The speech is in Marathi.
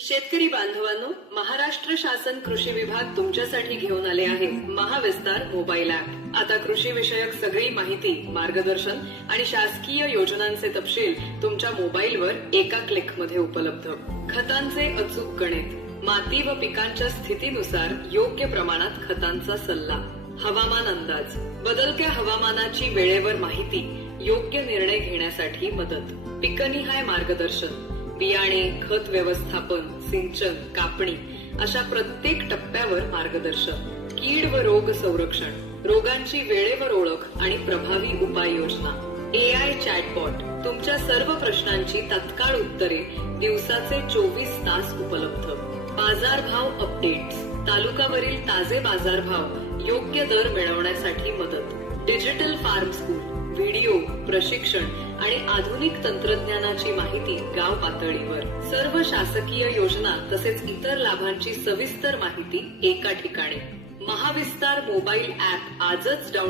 शेतकरी बांधवांनो महाराष्ट्र शासन कृषी विभाग तुमच्यासाठी घेऊन आले आहे महाविस्तार मोबाईल ऍप आता कृषी विषयक सगळी माहिती मार्गदर्शन आणि शासकीय योजनांचे तपशील तुमच्या मोबाईलवर एका क्लिकमध्ये उपलब्ध. खतांचे अचूक गणित माती व पिकांच्या स्थितीनुसार योग्य प्रमाणात खतांचा सल्ला हवामान अंदाज बदलत्या हवामानाची वेळेवर माहिती योग्य निर्णय घेण्यासाठी मदत पिकनिहाय मार्गदर्शन. बियाणे खत व्यवस्थापन सिंचन कापणी अशा प्रत्येक टप्प्यावर मार्गदर्शन कीड व रोग संरक्षण रोगांची वेळेवर ओळख आणि प्रभावी उपाययोजना. ए आय चॅटबॉट तुमच्या सर्व प्रश्नांची तत्काळ उत्तरे दिवसाचे चोवीस तास उपलब्ध. बाजारभाव अपडेट्स तालुकावरील ताजे बाजारभाव योग्य दर मिळवण्यासाठी मदत. डिजिटल फार्म स्कूल व्हिडिओ प्रशिक्षण आणि आधुनिक तंत्रज्ञानाची माहिती गाव पातळीवर. सर्व शासकीय योजना तसेच इतर लाभांची सविस्तर माहिती एका ठिकाणी. महाविस्तार मोबाईल ऍप आजच डाऊन